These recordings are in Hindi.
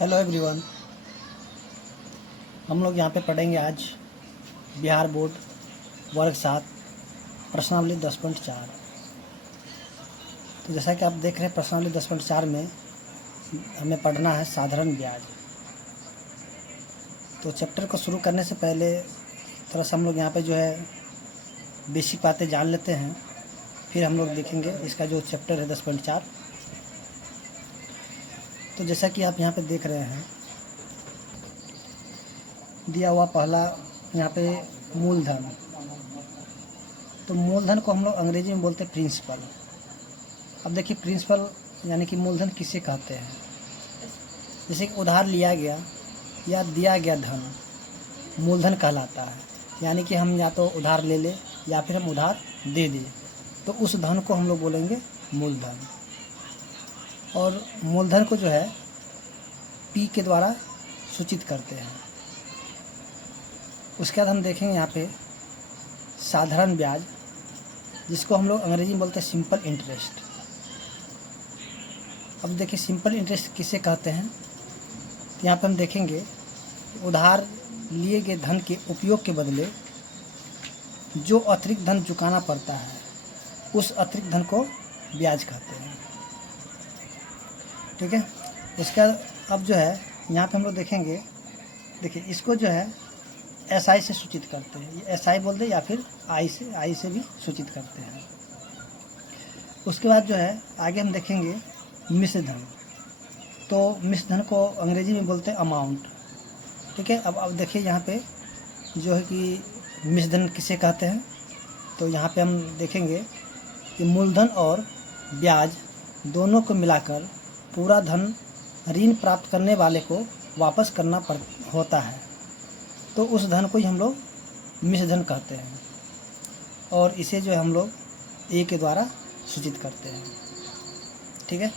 Hello everyone. हम लोग यहाँ पे पढ़ेंगे आज बिहार बोर्ड वर्ग 7 प्रश्नावली 10.4। तो जैसा कि आप देख रहे हैं प्रश्नावली 10.4 में हमें पढ़ना है साधारण ब्याज। तो चैप्टर को शुरू करने से पहले थोड़ा सा हम लोग यहाँ पे जो है बेसिक बातें जान लेते हैं, फिर हम लोग देखेंगे इसका जो चैप्टर है 10.4। तो जैसा कि आप यहाँ पे देख रहे हैं दिया हुआ पहला यहाँ पे मूलधन। तो मूलधन को हम लोग अंग्रेजी में बोलते हैं प्रिंसिपल। अब देखिए प्रिंसिपल यानी कि मूलधन किसे कहते हैं। जैसे कि उधार लिया गया या दिया गया धन मूलधन कहलाता है। यानी कि हम या तो उधार ले लें या फिर हम उधार दे दें, तो उस धन को हम लोग बोलेंगे मूलधन। और मूलधन को जो है पी के द्वारा सूचित करते हैं। उसके बाद हम देखेंगे यहाँ पे साधारण ब्याज, जिसको हम लोग अंग्रेजी में बोलते हैं सिंपल इंटरेस्ट। अब देखिए सिंपल इंटरेस्ट किसे कहते हैं। यहाँ पे हम देखेंगे उधार लिए गए धन के उपयोग के बदले जो अतिरिक्त धन चुकाना पड़ता है उस अतिरिक्त धन को ब्याज कहते हैं। ठीक है। इसका अब जो है यहाँ पे हम लोग देखेंगे, देखिए इसको जो है एसआई से सूचित करते हैं। ये एसआई बोलते हैं या फिर आई से भी सूचित करते हैं। उसके बाद जो है आगे हम देखेंगे मिश्र धन। तो मिश्र धन को अंग्रेजी में बोलते हैं अमाउंट। ठीक है। अब देखिए यहाँ पे जो है कि मिश्र धन किसे कहते हैं। तो यहाँ पे हम देखेंगे कि मूलधन और ब्याज दोनों को मिलाकर पूरा धन ऋण प्राप्त करने वाले को वापस करना होता है, तो उस धन को ही हम लोग मिश्र धन कहते हैं। और इसे जो है हम लोग ए के द्वारा सूचित करते हैं। ठीक है।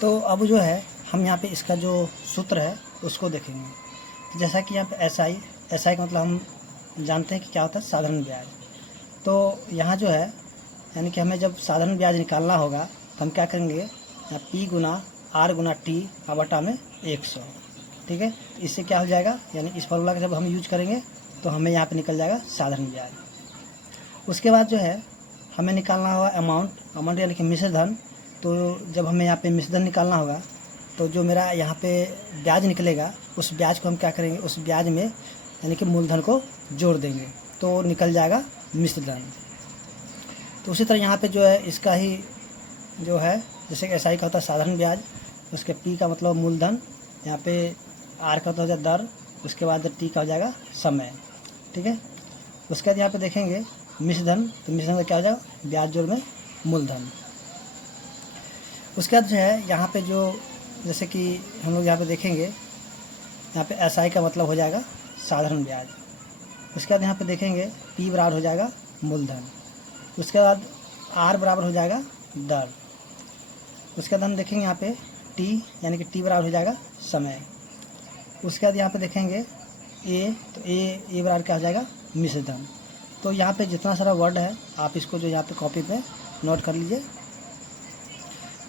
तो अब जो है हम यहाँ पे इसका जो सूत्र है उसको देखेंगे। जैसा कि यहाँ पे एसआई का मतलब हम जानते हैं कि क्या होता है, साधारण ब्याज। तो यहाँ जो है यानी कि हमें जब साधारण ब्याज निकालना होगा तो हम क्या करेंगे, यहाँ पी गुना आर गुना टी बटा में 100। ठीक है। इससे क्या हो जाएगा, यानी इस फॉर्मूला का जब हम यूज करेंगे तो हमें यहाँ पे निकल जाएगा साधारण ब्याज। उसके बाद जो है हमें निकालना होगा अमाउंट यानी कि मिश्र धन। तो जब हमें यहाँ पे मिश्र धन निकालना होगा तो जो मेरा यहाँ पे ब्याज निकलेगा उस ब्याज को हम क्या करेंगे, उस ब्याज में यानी कि मूलधन को जोड़ देंगे तो निकल जाएगा मिश्र धन। तो उसी तरह यहाँ पे जो है इसका ही जो है जैसे कि एसआई का होता है साधारण ब्याज, उसके पी का मतलब मूलधन, यहाँ पे आर का तो हो जाएगा दर, उसके बाद टी का हो जाएगा समय। ठीक है। उसके बाद यहाँ पे देखेंगे मिश्र धन। तो मिश्र धन का क्या हो जाएगा, ब्याज जोड़ में मूलधन। उसके बाद जो है यहाँ पे जो जैसे कि हम लोग यहाँ पे देखेंगे, यहाँ पे एसआई का मतलब हो जाएगा साधारण ब्याज। उसके बाद यहाँ पे देखेंगे पी बराबर हो जाएगा मूलधन। उसके बाद आर बराबर हो जाएगा दर। उसके बाद हम देखेंगे यहाँ पे टी यानी कि टी बराबर हो जाएगा समय। उसके बाद यहाँ पे देखेंगे ए, तो ए बराबर क्या हो जाएगा, मिश्र धन। तो यहाँ पे जितना सारा वर्ड है आप इसको जो यहाँ पे कॉपी पे नोट कर लीजिए।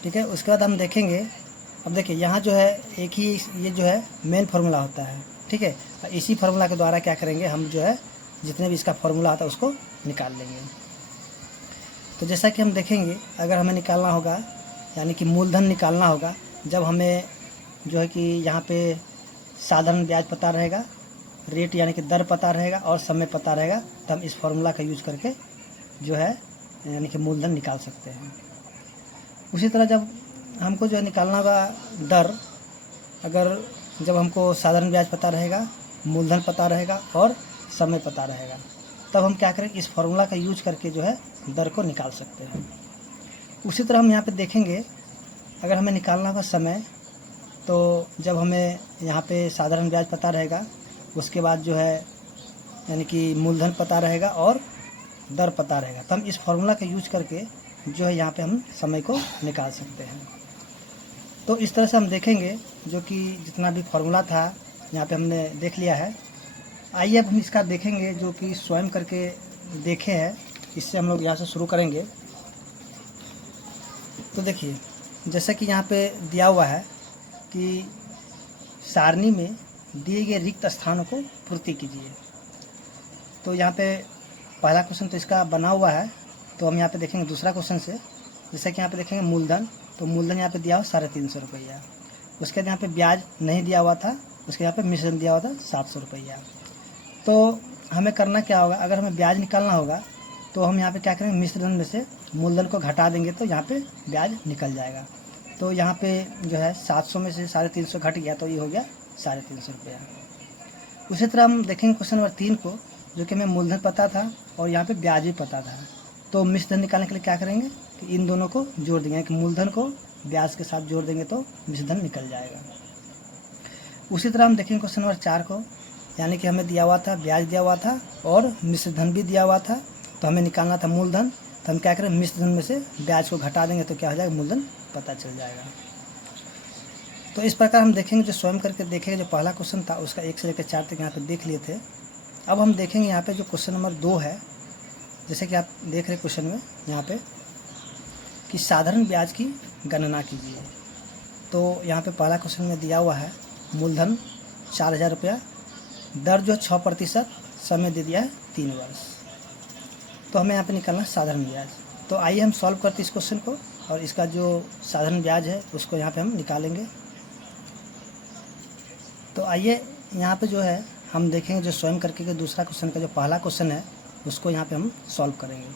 ठीक है। उसके बाद हम देखेंगे, अब देखिए यहाँ जो है एक ही ये जो है मेन फार्मूला होता है। ठीक है। इसी फार्मूला के द्वारा क्या करेंगे, हम जो है जितने भी इसका फार्मूला आता है उसको निकाल लेंगे। तो जैसा कि हम देखेंगे अगर हमें निकालना होगा यानी कि मूलधन निकालना होगा, जब हमें जो है कि यहाँ पे साधारण ब्याज पता रहेगा, रेट यानी कि दर पता रहेगा और समय पता रहेगा, तो हम इस फार्मूला का यूज करके जो है यानी कि मूलधन निकाल सकते हैं। उसी तरह जब हमको जो है निकालना होगा दर, अगर जब हमको साधारण ब्याज पता रहेगा, मूलधन पता रहेगा और समय पता रहेगा, तब हम क्या करेंगे, इस फार्मूला का यूज करके जो है दर को निकाल सकते हैं। उसी तरह हम यहाँ पे देखेंगे अगर हमें निकालना होगा समय, तो जब हमें यहाँ पे साधारण ब्याज पता रहेगा, उसके बाद जो है यानी कि मूलधन पता रहेगा और दर पता रहेगा, तो हम इस फार्मूला का यूज करके जो है यहाँ पे हम समय को निकाल सकते हैं। तो इस तरह से हम देखेंगे जो कि जितना भी फार्मूला था यहाँ पे हमने देख लिया है। आइए अब हम इसका देखेंगे जो कि स्वयं करके देखे हैं। इससे हम लोग यहाँ से शुरू करेंगे। तो देखिए जैसे कि यहाँ पे दिया हुआ है कि सारणी में दिए गए रिक्त स्थानों को पूर्ति कीजिए। तो यहाँ पे पहला क्वेश्चन तो इसका बना हुआ है, तो हम यहाँ पे देखेंगे दूसरा क्वेश्चन से। जैसे कि यहाँ पे देखेंगे मूलधन, तो मूलधन यहाँ पे दिया हुआ 350 रुपया। उसके बाद यहाँ पे ब्याज नहीं दिया हुआ था, उसके यहाँ पे मिश्रधन दिया हुआ था 700 रुपया। तो हमें करना क्या होगा, अगर हमें ब्याज निकालना होगा तो हम यहाँ पे क्या करेंगे, मिश्रधन में से मूलधन को घटा देंगे तो यहाँ पे ब्याज निकल जाएगा। तो यहाँ पे जो है 700 में से 350 घट गया, तो ये हो गया 350 रुपया। उसी तरह हम देखेंगे क्वेश्चन नंबर 3 को, जो कि हमें मूलधन पता था और यहाँ पे ब्याज भी पता था। तो मिश्रधन निकालने के लिए क्या करेंगे कि इन दोनों को जोड़ देंगे, कि मूलधन को ब्याज के साथ जोड़ देंगे तो मिश्रधन निकल जाएगा। उसी तरह हम देखेंगे क्वेश्चन नंबर 4 को, यानी कि हमें दिया हुआ था, ब्याज दिया हुआ था और मिश्रधन भी दिया हुआ था, तो हमें निकालना था मूलधन। तो हम क्या करें, मिश्रधन में से ब्याज को घटा देंगे तो क्या हो जाएगा, मूलधन पता चल जाएगा। तो इस प्रकार हम देखेंगे, जो स्वयं करके देखेंगे, जो पहला क्वेश्चन था उसका 1 से लेकर 4 तक यहाँ पे देख लिए थे। अब हम देखेंगे यहाँ पे जो क्वेश्चन नंबर 2 है, जैसे कि आप देख रहे क्वेश्चन में यहाँ पे कि साधारण ब्याज की गणना कीजिए। तो यहाँ पे पहला क्वेश्चन में दिया हुआ है मूलधन 4000 रुपया, दर जो 6%, समय दे दिया है 3 वर्ष। तो हमें यहाँ पे निकालना साधारण ब्याज। तो आइए हम सॉल्व करते इस क्वेश्चन को, और इसका जो साधारण ब्याज है उसको यहाँ पे हम निकालेंगे। तो आइए यहाँ पे जो है हम देखेंगे, जो स्वयं करके के दूसरा क्वेश्चन का जो पहला क्वेश्चन है उसको यहाँ पे हम सॉल्व करेंगे।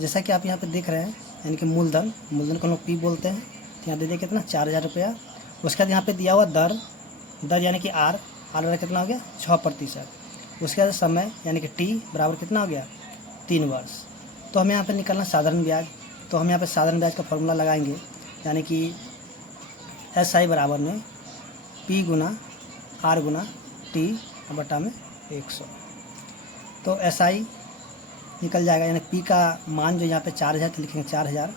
जैसा कि आप यहाँ पे देख रहे हैं, यानी कि मूलधन को लोग पी बोलते हैं, तो यहाँ दे दिया कितना 4000 रुपया। उसके बाद यहाँ पे दिया हुआ दर यानी कि आर कितना हो गया 6%। उसके बाद समय यानी कि टी बराबर कितना हो गया 3 वर्ष। तो हमें यहाँ पे निकालना साधारण ब्याज। तो हम यहाँ पे साधारण ब्याज का फॉर्मूला लगाएंगे, यानी कि SI बराबर में P गुना R गुना T बटा में 100। तो SI निकल जाएगा, यानी P का मान जो यहाँ पे 4000 तो लिखेंगे 4000,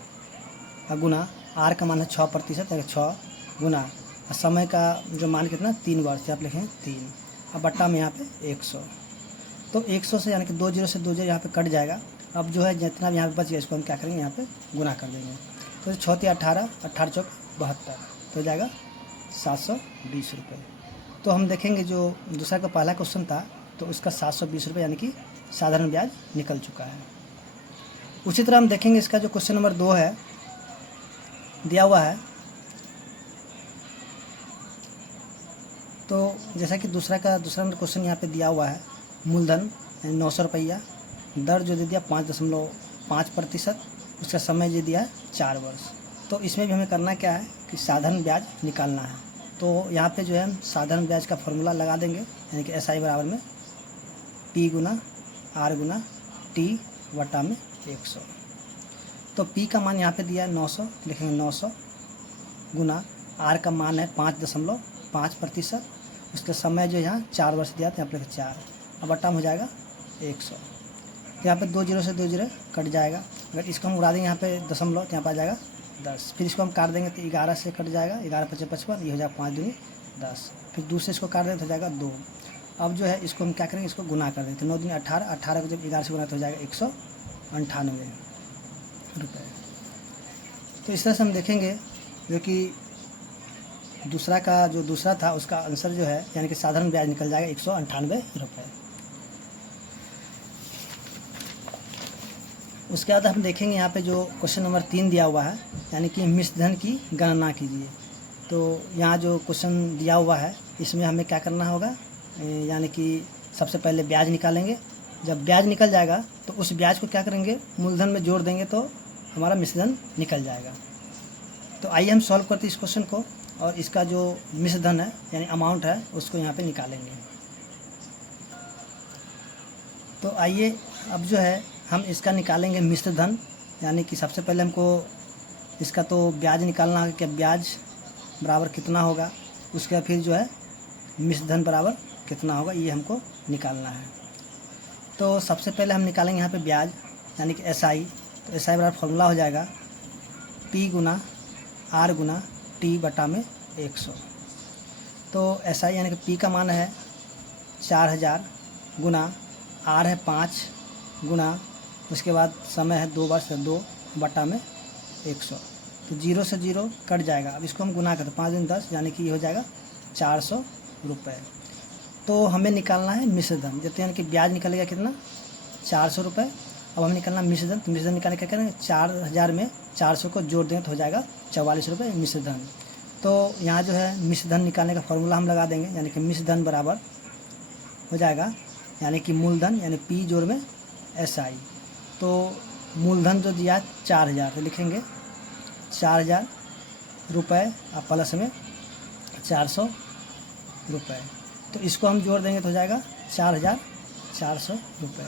गुना R का मान है 6%, यानी 6 गुना समय का जो मान कितना 3 वर्ष, आप लिखेंगे 3, अब बट्टा में यहाँ पे 100। तो 100 से यानी कि 2 जीरो से 2 जीरो यहाँ पे कट जाएगा। अब जो है जितना भी यहाँ पे बच गया इसको हम क्या करेंगे, यहाँ पे गुना कर देंगे। तो 6 18, 18 चौक 72, तो हो जाएगा 720 रुपये। तो हम देखेंगे जो दूसरा का पहला क्वेश्चन था तो उसका 720 रुपये यानी कि साधारण ब्याज निकल चुका है। उसी तरह हम देखेंगे इसका जो क्वेश्चन नंबर 2 है दिया हुआ है, तो जैसा कि दूसरा नंबर क्वेश्चन यहाँ पे दिया हुआ है, मूलधन 900 रुपया, दर जो दे दिया 5.5%, उसका समय जो दिया है 4 वर्ष। तो इसमें भी हमें करना क्या है कि साधारण ब्याज निकालना है। तो यहाँ पे जो है हम साधारण ब्याज का फॉर्मूला लगा देंगे, यानी कि SI बराबर में P गुना R गुना T बटा में 100। तो P का मान यहाँ पे दिया है 900, लिखेंगे 900 गुना R का मान है 5.5%, उसका समय जो यहाँ 4 वर्ष दिया था, यहाँ पे 4, अब बटा में हो जाएगा 100। तो यहाँ पे 2 जीरो से 2 जीरो कट जाएगा। अगर इसको हम उड़ा देंगे यहाँ पे दशमलव, तो यहाँ पर आ जाएगा 10। फिर इसको हम काट देंगे तो 11 से कट जाएगा, 11 × 5 = 55, ये हो जाएगा 5 दूनी 10। फिर दूसरे इसको काट देंगे तो हो जाएगा 2। अब जो है इसको हम क्या करेंगे, इसको गुना कर देंगे, तो 9 दूनी 18, 18 को जब 11 से गुना तो हो जाएगा 198 रुपये। तो इस तरह से हम देखेंगे जो कि दूसरा था उसका आंसर जो है, यानी कि साधारण ब्याज निकल जाएगा 198 रुपये। उसके बाद हम देखेंगे यहाँ पे जो क्वेश्चन नंबर 3 दिया हुआ है, यानी कि मिश्रधन की गणना कीजिए। तो यहाँ जो क्वेश्चन दिया हुआ है इसमें हमें क्या करना होगा, यानी कि सबसे पहले ब्याज निकालेंगे। जब ब्याज निकल जाएगा तो उस ब्याज को क्या करेंगे, मूलधन में जोड़ देंगे तो हमारा मिश्रधन निकल जाएगा। तो आइए हम सॉल्व करते हैं इस क्वेश्चन को, और इसका जो मिश्रधन है यानी अमाउंट है उसको यहाँ पे निकालेंगे। तो आइए अब जो है हम इसका निकालेंगे मिश्रधन, यानी कि सबसे पहले हमको इसका तो ब्याज निकालना है कि ब्याज बराबर कितना होगा, उसके बाद फिर जो है मिश्रधन बराबर कितना होगा ये हमको निकालना है। तो सबसे पहले हम निकालेंगे यहाँ पे ब्याज यानी कि SI। तो SI बराबर फॉर्मूला हो जाएगा P गुना R गुना T बटा में 100। तो SI यानी कि P का मान है 4000 गुना R है 5 गुना उसके बाद समय है 2 वर्ष, 2 बटा में 100। तो 0 से 0 कट जाएगा। अब इसको हम गुना करते 5 दूनी 10, यानी कि ये हो जाएगा 400 रुपये। तो हमें निकालना है मिश्र धन। जैसे यानी कि ब्याज निकलेगा कितना 400 रुपये। अब हमें निकालना मिश्र धन। तो मिश्र धन निकालने क्या करेंगे 4000 में 400 को जोड़ देंगे तो हो जाएगा 44 रुपये मिश्र धन। तो यहाँ जो है मिश्र धन निकालने का फॉर्मूला हम लगा देंगे, यानी कि मिश्र धन बराबर हो जाएगा यानी कि मूलधन यानी P जोड़ में SI। तो मूलधन जो दिया 4000 तो लिखेंगे 4000 रुपये और प्लस में 400 रुपये। तो इसको हम जोड़ देंगे तो हो जाएगा 4400 रुपये।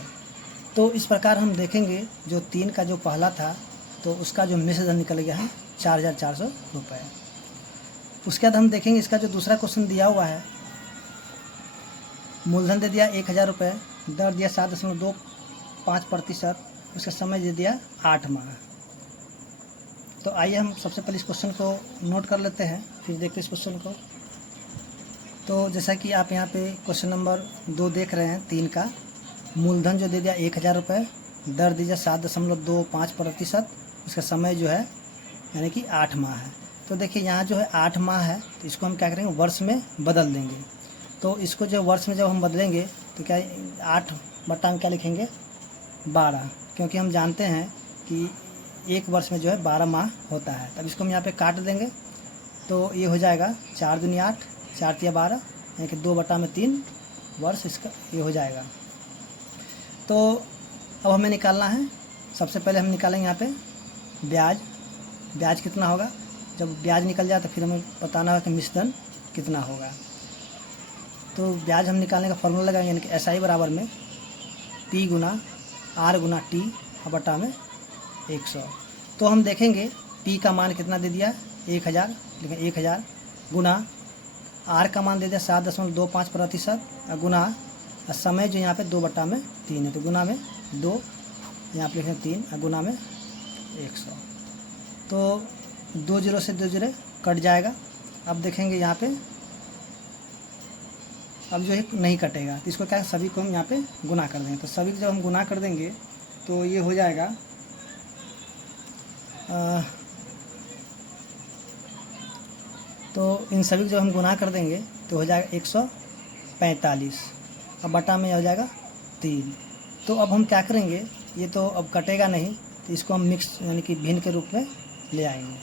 तो इस प्रकार हम देखेंगे जो 3 का जो पहला था तो उसका जो मिश्र धन निकल गया है 4400 रुपये। उसके बाद हम देखेंगे इसका जो दूसरा क्वेश्चन दिया हुआ है, मूलधन दे दिया 1000 रुपये, दर दिया 7.25%, उसका समय दे दिया 8 माह। तो आइए हम सबसे पहले इस क्वेश्चन को नोट कर लेते हैं, फिर देखते हैं इस क्वेश्चन को। तो जैसा कि आप यहाँ पे क्वेश्चन नंबर 2 देख रहे हैं 3 का, मूलधन जो दे दिया 1000 रुपये, दर दीजिए 7.25%, उसका समय जो है यानी कि 8 माह है। तो देखिए यहाँ जो है 8 माह है, तो इसको हम क्या करेंगे वर्ष में बदल देंगे। तो इसको जो वर्ष में जब हम बदलेंगे तो क्या 8 बटा में क्या लिखेंगे 12, क्योंकि हम जानते हैं कि एक वर्ष में जो है 12 माह होता है। तब इसको हम यहाँ पे काट देंगे तो ये हो जाएगा 4 दूनी 8, 4 तिया 12, यानी कि 2 बटा में 3 वर्ष इसका ये हो जाएगा। तो अब हमें निकालना है, सबसे पहले हम निकालेंगे यहाँ पे ब्याज। ब्याज कितना होगा, जब ब्याज निकल जाए तो फिर हमें बताना होगा कि मिश्र धन कितना होगा। तो ब्याज हम निकालने का फॉर्मूला लगाएंगे, यानी कि SI बराबर में P गुना R गुना T बटा में 100। तो हम देखेंगे P का मान कितना दे दिया 1000, लेकिन 1000 गुना R का मान दे दिया 7.25% और गुना समय जो यहाँ पे 2 बटा में 3 है, तो गुना में 2, यहाँ पे लिखें 3 और गुना में 100। तो 2 0 से 2 0 कट जाएगा। अब देखेंगे यहाँ पे अब जो है नहीं कटेगा, तो इसको क्या है सभी को हम यहाँ पे गुना कर देंगे। तो सभी को जब हम गुना कर देंगे तो ये हो जाएगा तो इन सभी को जब हम गुना कर देंगे तो हो जाएगा 145, अब बटा में हो जाएगा 3। तो अब हम क्या करेंगे, ये तो अब कटेगा नहीं, तो इसको हम मिक्स यानी कि भिन्न के रूप में ले आएंगे।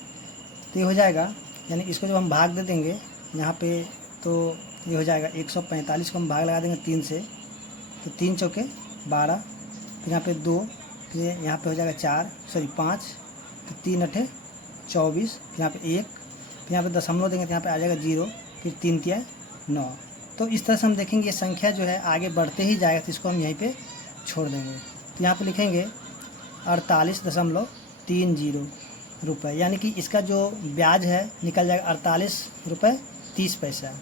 तो ये हो जाएगा, यानी इसको जब हम भाग दे देंगे यहाँ पे तो ये हो जाएगा 145 को हम भाग लगा देंगे 3 से, तो 3 चौके 12, फिर यहाँ पे 2, फिर यहाँ पे हो जाएगा 5, तो 3 8 24, फिर यहाँ पे 1, फिर यहाँ पे दशमलव देंगे तो यहाँ पे आ जाएगा 0, फिर 3 तिया 9। तो इस तरह से हम देखेंगे ये संख्या जो है आगे बढ़ते ही जाएगा, तो इसको हम यहीं पे छोड़ देंगे। तो यहाँ पे लिखेंगे 48.30 रुपये, यानी कि इसका जो ब्याज है निकल जाएगा 48 रुपये 30 पैसा।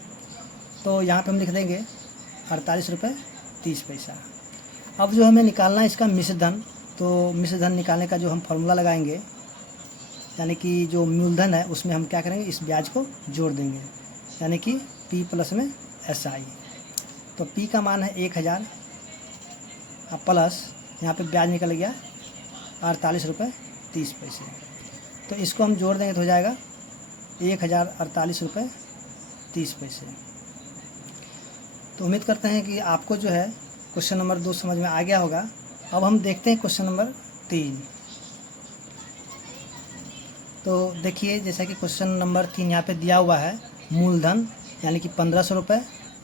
तो यहाँ पे हम लिख देंगे 48 रुपये 30 पैसा। अब जो हमें निकालना है इसका मिश्र धन, तो मिश्र धन निकालने का जो हम फॉर्मूला लगाएंगे, यानी कि जो मूलधन है उसमें हम क्या करेंगे इस ब्याज को जोड़ देंगे, यानी कि P प्लस में SI। तो P का मान है 1000 प्लस यहाँ पे ब्याज निकल गया 48 रुपये 30 पैसे। तो इसको हम जोड़ देंगे तो हो जाएगा 1048 रुपये 30 पैसे। तो उम्मीद करते हैं कि आपको जो है क्वेश्चन नंबर 2 समझ में आ गया होगा। अब हम देखते हैं क्वेश्चन नंबर 3। तो देखिए जैसा कि क्वेश्चन नंबर 3 यहाँ पे दिया हुआ है, मूलधन यानी कि 1500 रुपये,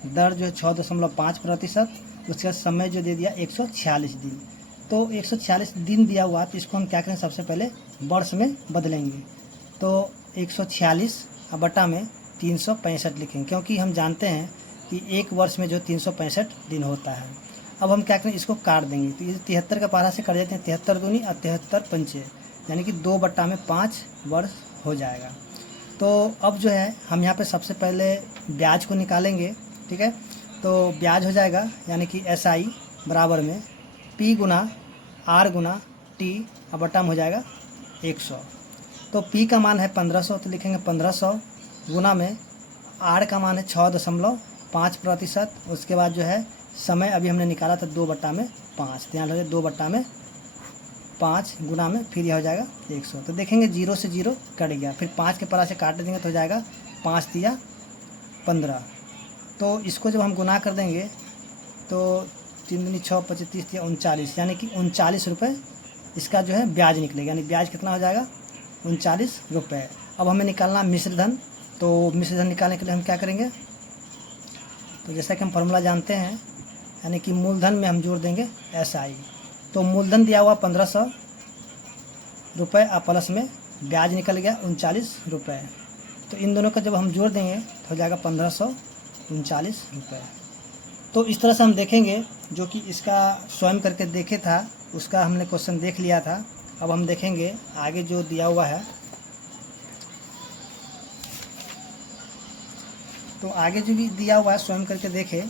दर जो है 6.5%, उसका समय जो दे दिया 146 दिन। तो 146 दिन दिया हुआ, तो इसको हम क्या करें सबसे पहले वर्ष में बदलेंगे। तो 146 बटा में 365 लिखेंगे, क्योंकि हम जानते हैं कि एक वर्ष में जो 365 दिन होता है। अब हम क्या करें इसको काट देंगे, तो ये 73 का पारा से कट जाते हैं 73 दूनी और 73 पंचे, यानी कि 2 बटा में 5 वर्ष हो जाएगा। तो अब जो है हम यहाँ पे सबसे पहले ब्याज को निकालेंगे, ठीक है। तो ब्याज हो जाएगा यानी कि SI बराबर में P गुना R गुना T और बटा में हो जाएगा 100। तो P का मान है 1500, तो लिखेंगे 1500 गुना में R का मान है 6.5%, उसके बाद जो है समय अभी हमने निकाला था 2 बटा में 5, ध्यान रखिए 2 बटा में 5 गुना में फिर यह हो जाएगा 100। तो देखेंगे 0 से 0 कट गया, फिर 5 के परा से काट देंगे तो हो जाएगा 5 तिया 15। तो इसको जब हम गुना कर देंगे तो 3 दूनी 6 25 30 तिया 39, यानी कि 39 रुपये इसका जो है ब्याज निकलेगा। यानी ब्याज कितना हो जाएगा 39 रुपये। अब हमें निकालना मिश्र धन, तो मिश्र धन निकालने के लिए हम क्या करेंगे, तो जैसा कि हम फार्मूला जानते हैं, यानी कि मूलधन में हम जोड़ देंगे SI। तो मूलधन दिया हुआ 1500 रुपये और प्लस में ब्याज निकल गया 39 रुपये। तो इन दोनों का जब हम जोड़ देंगे तो हो जाएगा 1539 रुपये। तो इस तरह से हम देखेंगे, जो कि इसका स्वयं करके देखे था उसका हमने क्वेश्चन देख लिया था। अब हम देखेंगे आगे जो दिया हुआ है। तो आगे जो भी दिया हुआ है स्वयं करके देखें,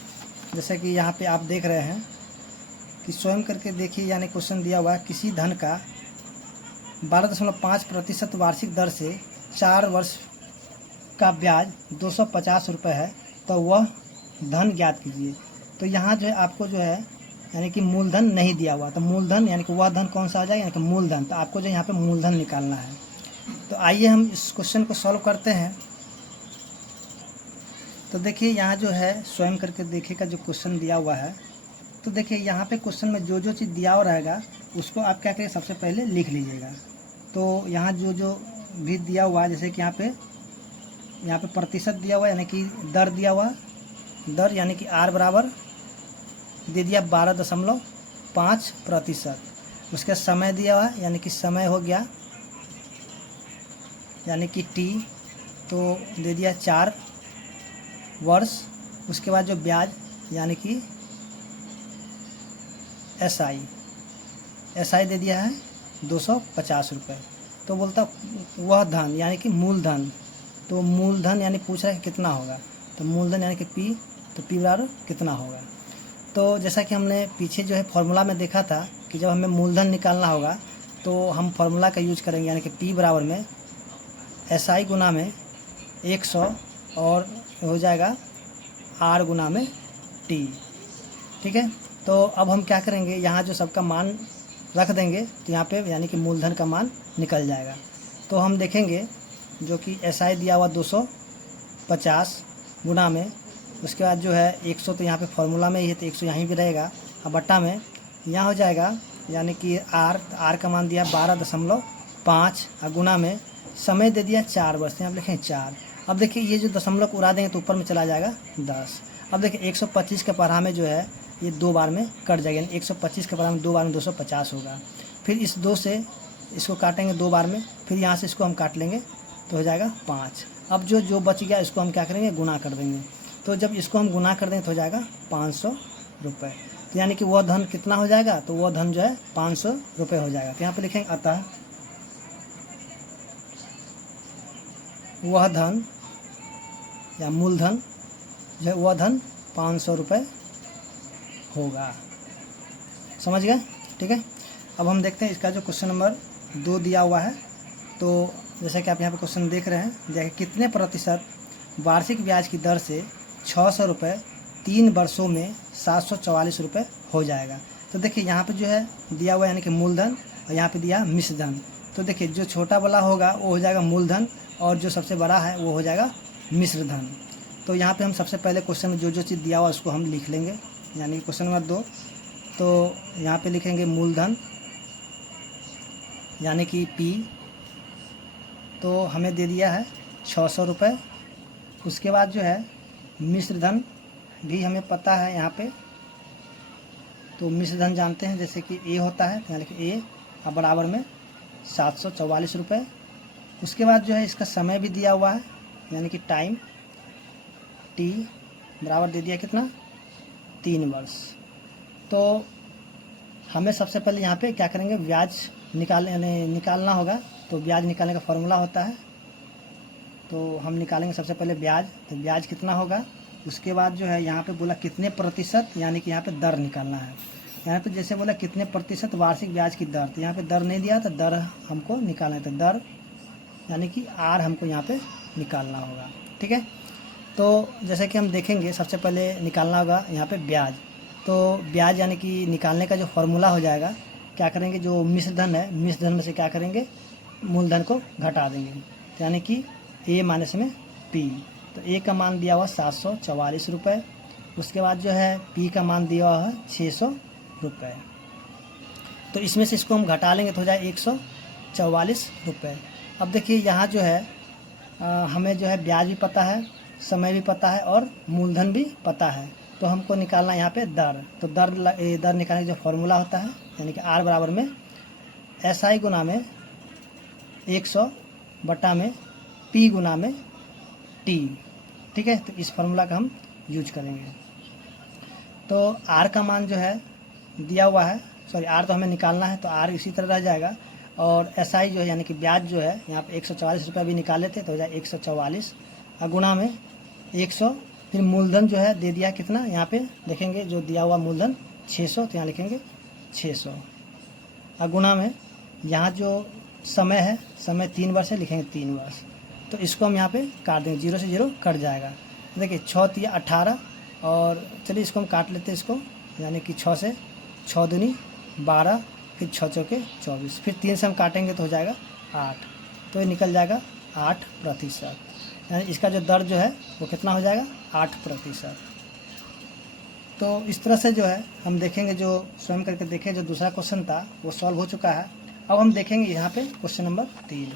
जैसे कि यहाँ पे आप देख रहे हैं कि स्वयं करके देखिए, यानी क्वेश्चन दिया हुआ है किसी धन का 12.5% वार्षिक दर से 4 वर्ष का ब्याज 250 रुपये है, तो वह धन ज्ञात कीजिए। तो यहाँ जो है आपको जो है यानी कि मूलधन नहीं दिया हुआ, तो मूलधन यानी कि वह धन कौन सा आ जाएगा, यानी कि मूलधन। तो आपको जो यहाँ पे मूलधन निकालना है। तो आइए हम इस क्वेश्चन को सॉल्व करते हैं। तो देखिए यहाँ जो है स्वयं करके देखे का जो क्वेश्चन दिया हुआ है, तो देखिए यहाँ पे क्वेश्चन में जो जो चीज़ दिया हुआ रहेगा उसको आप क्या करिए, सबसे पहले लिख लीजिएगा। तो यहाँ जो जो भी दिया हुआ है, जैसे कि यहाँ पे प्रतिशत दिया हुआ है, यानी कि दर दिया हुआ, दर यानी कि R बराबर दे दिया 12.5%। उसका समय दिया हुआ है, यानी कि समय हो गया यानी कि T, तो दे दिया 4 वर्ष। उसके बाद जो ब्याज यानी कि SI दे दिया है 250 रुपये। तो बोलता वह धन यानी कि मूलधन, तो मूलधन यानी पूछ रहा है कितना होगा, तो मूलधन यानी कि P, तो P बराबर कितना होगा। तो जैसा कि हमने पीछे जो है फॉर्मूला में देखा था कि जब हमें मूलधन निकालना होगा तो हम फार्मूला का यूज करेंगे, यानी कि P बराबर में SI गुना में 100 और हो जाएगा R गुना में T। ठीक है, तो अब हम क्या करेंगे, यहाँ जो सबका मान रख देंगे तो यहाँ पे यानी कि मूलधन का मान निकल जाएगा। तो हम देखेंगे जो कि SI दिया हुआ 250 गुना में, उसके बाद जो है 100, तो यहाँ पे फॉर्मूला में ही है तो 100 यहीं भी रहेगा, अब बट्टा में यहाँ हो जाएगा यानी कि R का मान दिया 12.5 और गुना में समय दे दिया 4 वर्ष, यहाँ लिखें 4। अब देखिए ये जो दशमलव को उड़ा देंगे तो ऊपर में चला जाएगा 10। अब देखिए 125 के पढ़ा में जो है ये 2 बार में कट जाएगा, यानी 125 के पढ़ा में 2 बार में 250 होगा। फिर इस 2 से इसको काटेंगे 2 बार में, फिर यहाँ से इसको हम काट लेंगे तो हो जाएगा 5। अब जो बच गया इसको हम क्या करेंगे, गुना कर देंगे। तो जब इसको हम गुना कर देंगे तो हो जाएगा 500 रुपये। तो यानी कि वह धन कितना हो जाएगा, तो वह धन जो है 500 रुपये हो जाएगा। तो यहाँ पर लिखेंगे अतः वह धन या मूलधन जो है वह धन 500 रुपये होगा। समझ गए, ठीक है। अब हम देखते हैं इसका जो क्वेश्चन नंबर 2 दिया हुआ है। तो जैसे कि आप यहाँ पे क्वेश्चन देख रहे हैं, देखिए कितने प्रतिशत वार्षिक ब्याज की दर से 600 रुपये 3 वर्षों में 744 रुपये हो जाएगा। तो देखिए यहाँ पे जो है दिया हुआ है यानी कि मूलधन, और यहाँ पे दिया मिश्र धन। तो देखिए जो छोटा वाला होगा वो हो जाएगा मूलधन, और जो सबसे बड़ा है वो हो जाएगा मिश्र धन। तो यहाँ पे हम सबसे पहले क्वेश्चन में जो जो चीज़ दिया हुआ उसको हम लिख लेंगे, यानी कि क्वेश्चन नंबर 2। तो यहाँ पे लिखेंगे मूलधन यानी कि P, तो हमें दे दिया है 600 रुपये। उसके बाद जो है मिश्र धन भी हमें पता है यहाँ पे, तो मिश्र धन जानते हैं जैसे कि A होता है, यानी कि A और बराबर में 744 रुपये। उसके बाद जो है इसका समय भी दिया हुआ है, यानी कि टाइम T बराबर दे दिया कितना 3 वर्ष। तो हमें सबसे पहले यहाँ पे क्या करेंगे, ब्याज निकालना होगा। तो ब्याज निकालने का फॉर्मूला होता है, तो हम निकालेंगे सबसे पहले ब्याज। तो ब्याज कितना होगा, उसके बाद जो है यहाँ पे बोला कितने प्रतिशत, यानी कि यहाँ पे दर निकालना है। यहाँ पे जैसे बोला कितने प्रतिशत वार्षिक ब्याज की दर, तो यहाँ पे दर नहीं दिया तो दर हमको निकालना है। तो दर यानी कि R हमको यहाँ पे निकालना होगा, ठीक है। तो जैसे कि हम देखेंगे सबसे पहले निकालना होगा यहाँ पे ब्याज। तो ब्याज यानी कि निकालने का जो फॉर्मूला हो जाएगा क्या करेंगे, जो मिश्र धन है मिश्र धन में से क्या करेंगे, मूलधन को घटा देंगे, तो यानी कि ए माइनस में पी। तो ए का मान दिया हुआ 744 रुपये, उसके बाद जो है पी का मान दिया हुआ है 600 रुपये। तो इसमें से इसको हम घटा लेंगे तो हो जाए 144 रुपये। अब देखिए यहाँ जो है हमें जो है ब्याज भी पता है, समय भी पता है और मूलधन भी पता है। तो हमको निकालना है यहाँ पे दर। तो दर निकालने का जो फॉर्मूला होता है यानी कि आर बराबर में SI गुना में 100 बटा में P गुना में T। ठीक है, तो इस फार्मूला का हम यूज करेंगे। तो आर का मान जो है दिया हुआ है, सॉरी आर तो हमें निकालना है, तो आर इसी तरह रह जाएगा। और SI जो है यानी कि ब्याज जो है यहाँ पे 144 रुपये भी निकाल लेते तो हो जाए 144 और गुना में 100, फिर मूलधन जो है दे दिया कितना, यहाँ पे देखेंगे जो दिया हुआ मूलधन 600, तो यहाँ लिखेंगे 600 और गुना में यहाँ जो समय है, समय 3 वर्ष है, लिखेंगे 3 वर्ष। तो इसको हम यहाँ पे काट देंगे, 0 से 0 कट जाएगा। देखिए 6 3 18 और चलिए इसको हम काट लेते हैं इसको, यानी कि 6 से 6 दूनी 12, फिर 6 चौके 24, फिर 3 से हम काटेंगे तो हो जाएगा 8, तो ये निकल जाएगा 8%। यानी इसका जो दर जो है वो कितना हो जाएगा, 8%। तो इस तरह से जो है हम देखेंगे, जो स्वयं करके देखें, जो दूसरा क्वेश्चन था वो सॉल्व हो चुका है। अब हम देखेंगे यहाँ पे क्वेश्चन नंबर 3।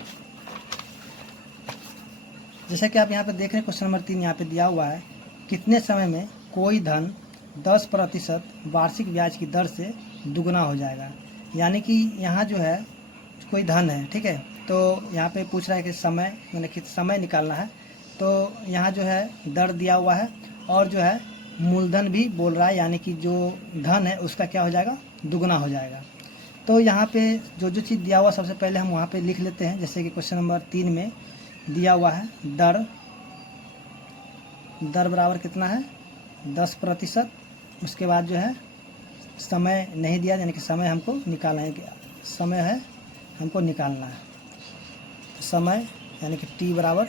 जैसे कि आप यहाँ पे देख रहे हैं क्वेश्चन नंबर 3 यहाँ पे दिया हुआ है, कितने समय में कोई धन 10% वार्षिक ब्याज की दर से दुगना हो जाएगा। यानी कि यहाँ जो है कोई धन है, ठीक है, तो यहाँ पे पूछ रहा है कि समय, मैंने कि समय निकालना है। तो यहाँ जो है दर दिया हुआ है और जो है मूलधन भी बोल रहा है, यानी कि जो धन है उसका क्या हो जाएगा, दुगना हो जाएगा। तो यहाँ पे जो जो चीज़ दिया हुआ सबसे पहले हम वहाँ पे लिख लेते हैं। जैसे कि क्वेश्चन नंबर 3 में दिया हुआ है दर बराबर कितना है, 10%। उसके बाद जो है समय नहीं दिया, यानी कि समय हमको निकालना है, समय है हमको निकालना है। तो समय यानी कि T बराबर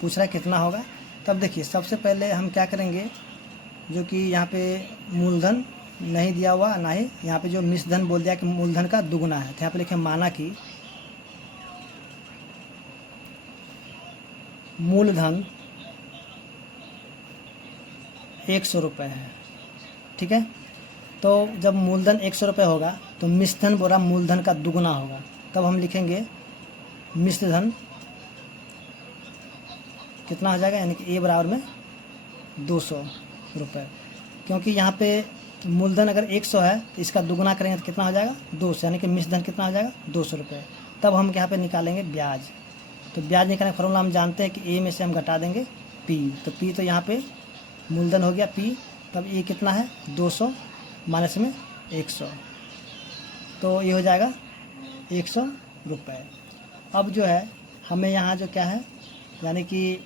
पूछ रहा है कितना होगा। तब देखिए सबसे पहले हम क्या करेंगे, जो कि यहाँ पे मूलधन नहीं दिया हुआ, ना ही यहाँ पे जो मिश्र धन बोल दिया कि मूलधन का दुगुना है, तो यहाँ पे लिखे माना कि मूलधन 100 रुपये है। ठीक है, तो जब मूलधन 100 रुपये होगा तो मिश्र धन बोला मूलधन का दुगुना होगा, तब हम लिखेंगे मिश्र धन कितना हो जाएगा, यानी कि ए बराबर में 200 रुपये। क्योंकि यहाँ पे मूलधन अगर 100 है तो इसका दुगुना करेंगे तो कितना हो जाएगा, 200, यानी कि मिश्र धन कितना हो जाएगा, 200 रुपये। तब हम यहाँ पे निकालेंगे ब्याज। तो ब्याज निकालने का फॉर्मूला हम जानते हैं कि ए में से हम घटा देंगे पी। तो पी तो यहाँ पे मूलधन हो गया पी, तब ए कितना है 200 माइनस में 100, तो ये हो जाएगा 100 रुपये। अब जो है हमें यहाँ जो क्या है, यानी कि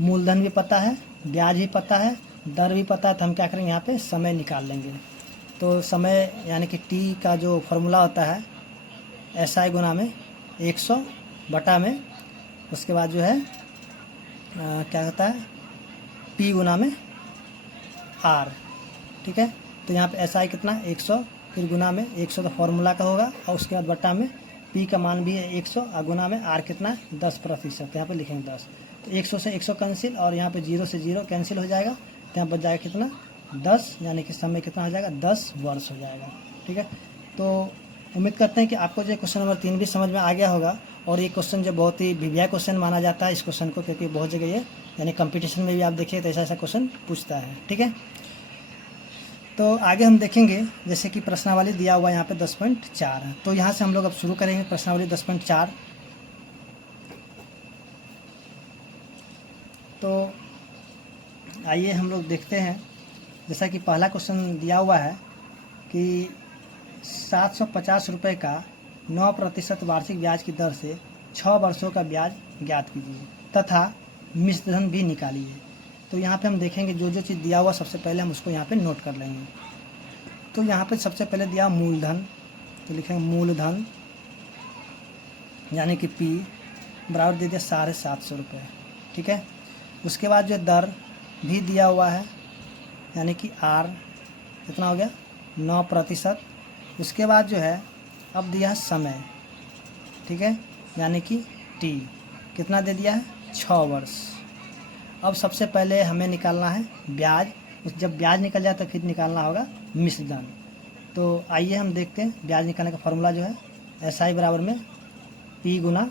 मूलधन भी पता है, ब्याज भी पता है, दर भी पता है, तो हम क्या करेंगे यहाँ पे समय निकाल लेंगे। तो समय यानी कि टी का जो फॉर्मूला होता है SI गुना में 100 बटा में, उसके बाद जो है क्या होता है P गुना में R। ठीक है, तो यहाँ पे SI कितना 100, फिर गुना में 100 तो फॉर्मूला का होगा, और उसके बाद बटा में P का मान भी है 100 और गुना में R कितना है 10%, तो यहाँ पे लिखेंगे 10। तो 100 से 100 कैंसिल और यहाँ पे 0 से 0 कैंसिल हो जाएगा, तो यहाँ बच जाएगा कितना 10, यानी कि समय कितना हो जाएगा 10 वर्ष हो जाएगा। ठीक है, तो उम्मीद करते हैं कि आपको जो क्वेश्चन नंबर 3 भी समझ में आ गया होगा। और ये क्वेश्चन जो बहुत ही भिविया क्वेश्चन माना जाता है इस क्वेश्चन को, क्योंकि बहुत जगह ये यानी कंपटीशन में भी आप देखिए तो ऐसा क्वेश्चन पूछता है। ठीक है, तो आगे हम देखेंगे जैसे कि प्रश्नावली दिया हुआ यहाँ पे 10.4 है। तो यहाँ से हम लोग अब शुरू करेंगे प्रश्नावली 10.4। तो आइए हम लोग देखते हैं। जैसा कि पहला क्वेश्चन दिया हुआ है कि 750 रुपये का 9% वार्षिक ब्याज की दर से 6 वर्षों का ब्याज ज्ञात कीजिए तथा मिश्र धन भी निकालिए। तो यहाँ पे हम देखेंगे जो जो चीज़ दिया हुआ सबसे पहले हम उसको यहाँ पे नोट कर लेंगे। तो यहाँ पे सबसे पहले दिया मूलधन, तो लिखेंगे मूलधन यानी कि P बराबर दे दिया 750 रुपये। ठीक है, उसके बाद जो दर भी दिया हुआ है यानी कि R कितना हो गया 9%। उसके बाद जो है अब दिया है समय, ठीक है, यानी कि टी कितना दे दिया है 6 वर्ष। अब सबसे पहले हमें निकालना है ब्याज। जब ब्याज निकल जाए तो फिर निकालना होगा मिश्र धन। तो आइए हम देखते हैं ब्याज निकालने का फॉर्मूला जो है SI बराबर में P गुना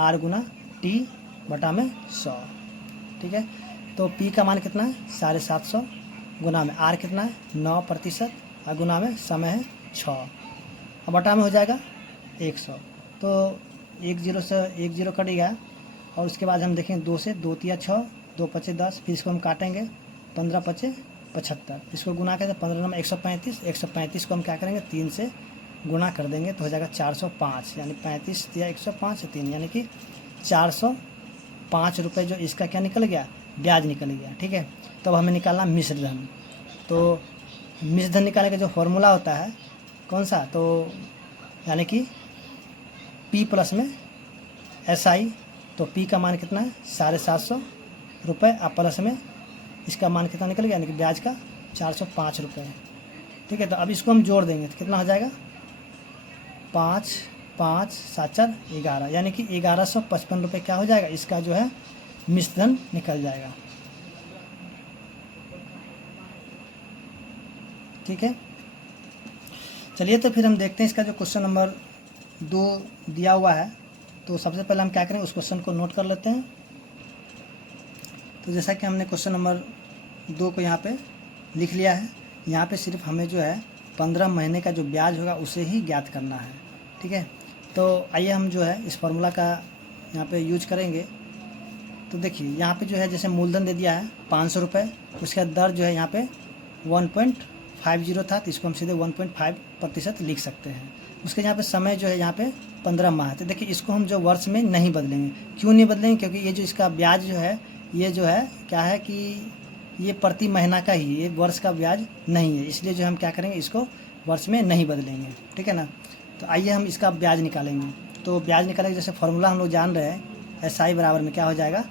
R गुना T बटा में 100, ठीक है। तो P का मान कितना है 750 गुना में R कितना है 9% और गुना में समय है 6 और बटा में हो जाएगा 100। तो 10 से 10 कट गया और उसके बाद हम देखेंगे 2 से 2 तिया 6, 2 पचे 10, फिर इसको हम काटेंगे 15 पचे 75, इसको गुना करें 15 में 135, 135 को हम क्या करेंगे 3 से गुना कर देंगे तो हो जाएगा 405, यानी 35 या 105 3 यानी कि 405 रुपये जो इसका क्या निकल गया ब्याज निकल गया, ठीक है। तब हमें निकालना मिश्र धन। तो मिश्र धन निकालने का जो फॉर्मूला होता है कौन सा, तो यानी कि P प्लस में SI। तो P का मान कितना है 750 रुपये और प्लस में इसका मान कितना निकल गया यानी कि ब्याज का 405 रुपये, ठीक है। तो अब इसको हम जोड़ देंगे तो कितना हो जाएगा 5 5 7 4 11, यानी कि 1155 रुपये क्या हो जाएगा इसका जो है मिश्र धन निकल जाएगा, ठीक है। चलिए तो फिर हम देखते हैं इसका जो क्वेश्चन नंबर 2 दिया हुआ है। तो सबसे पहले हम क्या करेंगे उस क्वेश्चन को नोट कर लेते हैं। तो जैसा कि हमने क्वेश्चन नंबर 2 को यहाँ पे लिख लिया है, यहाँ पे सिर्फ हमें जो है 15 महीने का जो ब्याज होगा उसे ही ज्ञात करना है, ठीक है। तो आइए हम जो है इस फार्मूला का यहाँ पे यूज करेंगे। तो देखिए यहाँ पे जो है जैसे मूलधन दे दिया है 500 रुपये, उसका दर जो है यहाँ पे 1.50 था, तो इसको हम सीधे 1.5% लिख सकते हैं। उसके यहाँ पे समय जो है यहाँ पे 15 माह है। तो देखिए इसको हम जो वर्ष में नहीं बदलेंगे, क्यों नहीं बदलेंगे, क्योंकि ये जो इसका ब्याज जो है ये जो है क्या है कि ये प्रति महीना का ही, ये वर्ष का ब्याज नहीं है, इसलिए जो हम क्या करेंगे इसको वर्ष में नहीं बदलेंगे, ठीक है ना। तो आइए हम इसका ब्याज निकालेंगे। तो ब्याज निकालेंगे जैसे फॉर्मूला हम लोग जान रहे हैं SI बराबर में क्या हो जाएगा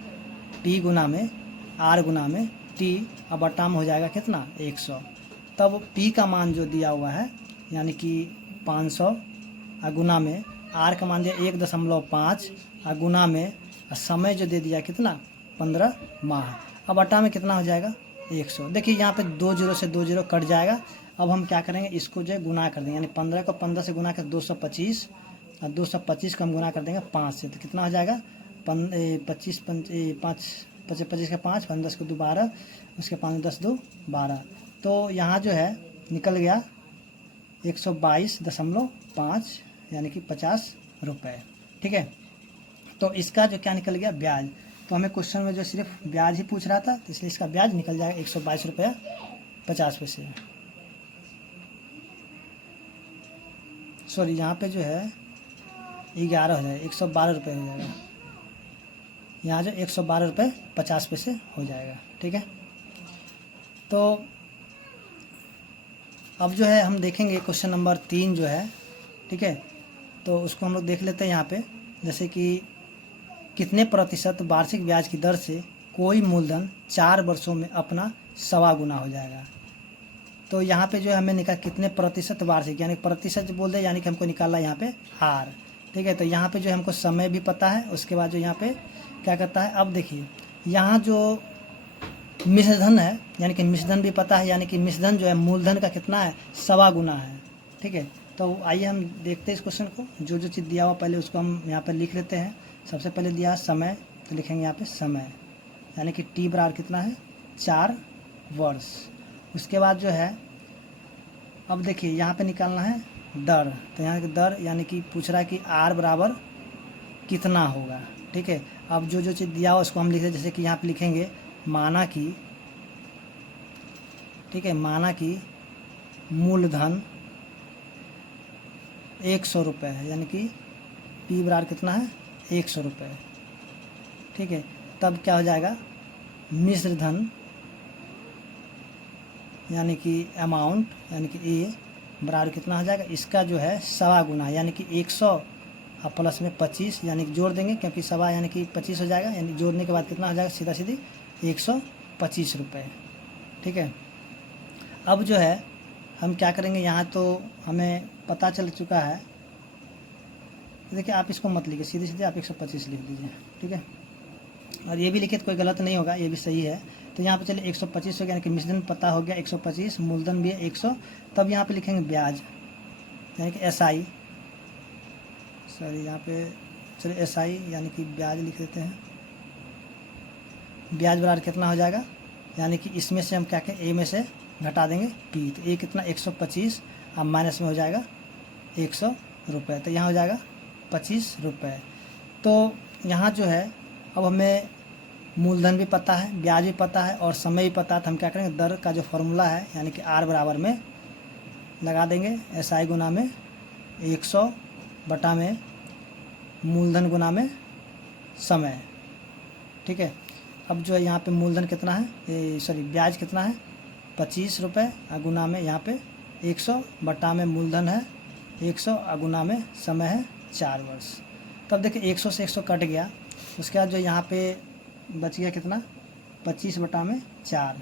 P गुना में R गुना में T और बटा में हो जाएगा कितना 100। तब P का मान जो दिया हुआ है यानी कि 500 और गुना में R का मान दिया 1.5 और गुना में समय जो दे दिया कितना 15 माह, अब बटा में कितना हो जाएगा 100। देखिए यहाँ पे 2 0 से 2 0 कट जाएगा। अब हम क्या करेंगे इसको जो है गुना कर देंगे, यानी 15 को 15 से गुना कर 225 और 225 को हम गुना कर देंगे 5 से, तो कितना हो जाएगा 25 5 25 का 5 15 को 2 12, उसके 5 10 2 12। तो यहाँ जो है निकल गया 122.5 यानी कि 50 रुपये, ठीक है। तो इसका जो क्या निकल गया ब्याज। तो हमें क्वेश्चन में जो सिर्फ ब्याज ही पूछ रहा था, तो इसलिए इसका ब्याज निकल जाएगा 122 रुपया 50 पैसे। सॉरी यहाँ पे जो है 11 हो जाएगा, 112 रुपये हो जाएगा, यहाँ जो 112 रुपये 50 पैसे हो जाएगा, ठीक है। तो अब जो है हम देखेंगे क्वेश्चन नंबर 3 जो है, ठीक है। तो उसको हम लोग देख लेते हैं यहाँ पे, जैसे कि कितने प्रतिशत वार्षिक ब्याज की दर से कोई मूलधन 4 वर्षों में अपना 1.25 गुना हो जाएगा। तो यहाँ पे जो है हमें निकाल कितने प्रतिशत वार्षिक, यानी प्रतिशत जो बोल दे यानी कि हमको निकालना है यहाँ पे हार, ठीक है। तो यहाँ पे जो हमको समय भी पता है, उसके बाद जो यहाँ पे क्या करता है, अब देखिए यहाँ जो मिश्रधन है यानी कि मिश्रधन भी पता है, यानी कि मिश्रधन जो है मूलधन का कितना है 1.25 गुना है, ठीक है। तो आइए हम देखते हैं इस क्वेश्चन को, जो जो चीज़ दिया हुआ पहले उसको हम यहाँ पर लिख लेते हैं। सबसे पहले दिया समय, तो लिखेंगे यहाँ पे समय यानी कि T बराबर कितना है 4 वर्ष। उसके बाद जो है अब देखिए यहाँ पे निकालना है दर, तो यहाँ की दर यानी कि पूछ रहा है कि R बराबर कितना होगा, ठीक है। अब जो जो चीज़ दिया हुआ उसको हम लिख रहे, जैसे कि यहाँ पे लिखेंगे माना कि, ठीक है, माना कि मूलधन 100 रुपये है, यानी कि P बराबर कितना है 100 रुपये, ठीक है। तब क्या हो जाएगा मिश्र धन यानी कि अमाउंट यानी कि A बराबर कितना हो जाएगा, इसका जो है 1.25 गुना यानी कि 100 और प्लस में 25 यानी कि जोड़ देंगे, क्योंकि 1.25 यानी कि 25 हो जाएगा, यानी जोड़ने के बाद कितना हो जाएगा सीधा सीधी 125 रुपये, ठीक है। अब जो है हम क्या करेंगे, यहाँ तो हमें पता चल चुका है। देखिए आप इसको मत लिखिए, सीधे सीधे आप 125 लिख दीजिए, ठीक है। और ये भी लिखे तो कोई गलत नहीं होगा, ये भी सही है। तो यहाँ पे चलिए 125 हो गया, यानी कि मिश्रधन पता हो गया 125, मूलधन भी है 100। तब यहाँ पे लिखेंगे ब्याज, यानी कि SI, सॉरी यहाँ पे चलिए SI यानी कि ब्याज लिख देते हैं। ब्याज बराबर कितना हो जाएगा, यानी कि इसमें से हम क्या कहें, A में से घटा देंगे P, तो A कितना 125, अब माइनस में हो जाएगा 100 रुपये, तो यहाँ हो जाएगा 25 रुपये। तो यहाँ जो है अब हमें मूलधन भी पता है, ब्याज भी पता है और समय भी पता है, तो हम क्या करेंगे, दर का जो फॉर्मूला है यानी कि R बराबर में लगा देंगे SI गुना में 100 बटा में मूलधन गुना में समय, ठीक है। अब जो है यहाँ पे मूलधन कितना है, सॉरी ब्याज कितना है 25 रुपये, गुना में यहाँ पे 100 बटा में मूलधन है 100, गुना में समय है 4 वर्ष। तब देखिए 100 से 100 कट गया, उसके बाद जो यहाँ पे बच गया कितना 25 बटा में 4,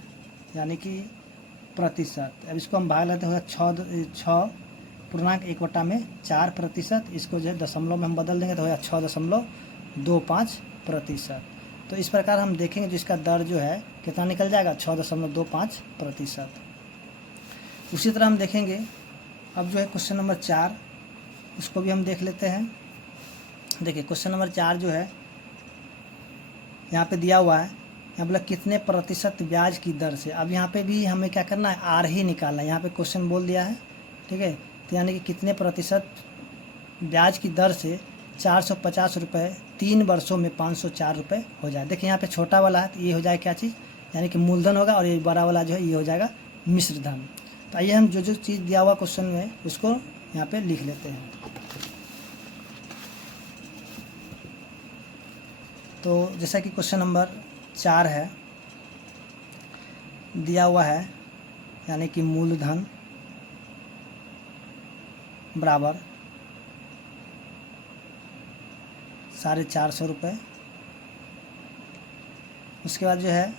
यानी कि प्रतिशत। अब इसको हम भाग लेते हैं 6.1/4 इसको जो है दशमलव में हम बदल देंगे तो होगा 6.25%। तो इस प्रकार हम देखेंगे जो इसका दर जो है कितना निकल जाएगा 6.25%। उसी तरह हम देखेंगे अब जो है क्वेश्चन नंबर 4, उसको भी हम देख लेते हैं। देखिए क्वेश्चन नंबर 4 जो है यहाँ पे दिया हुआ है, यहाँ बोला कितने प्रतिशत ब्याज की दर से। अब यहाँ पे भी हमें क्या करना है, R ही निकालना है। यहाँ पे क्वेश्चन बोल दिया है, ठीक है। तो यानी कि कितने प्रतिशत ब्याज की दर से 450 रुपये 3 वर्षों में 504 रुपये हो जाए। देखिए यहाँ पे छोटा वाला है तो ये हो जाए क्या चीज़, यानी कि मूलधन होगा, और ये बड़ा वाला जो है ये हो जाएगा मिश्रधन। तो आइए हम जो जो चीज़ दिया हुआ क्वेश्चन में उसको यहाँ पे लिख लेते हैं। तो जैसा कि क्वेश्चन नंबर 4 है, दिया हुआ है यानी कि मूलधन बराबर 450 रुपये, उसके बाद जो है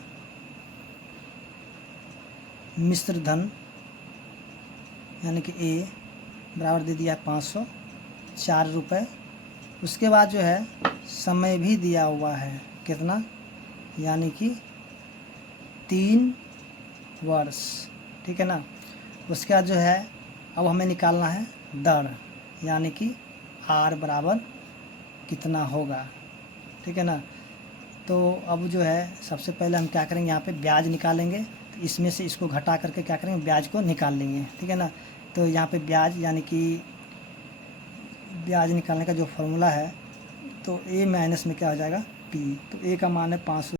मिश्रधन यानी कि A बराबर दे दिया है 504 रुपये। उसके बाद जो है समय भी दिया हुआ है कितना, यानी कि 3 वर्ष, ठीक है ना। उसके बाद जो है अब हमें निकालना है दर, यानी कि R बराबर कितना होगा, ठीक है ना। तो अब जो है सबसे पहले हम क्या करेंगे, यहाँ पे ब्याज निकालेंगे, तो इसमें से इसको घटा करके क्या करेंगे, ब्याज को निकाल लेंगे, ठीक है ना। तो यहाँ पे ब्याज यानी कि ब्याज निकालने का जो फॉर्मूला है, तो A माइनस में क्या हो जाएगा P, तो A का मान है 500।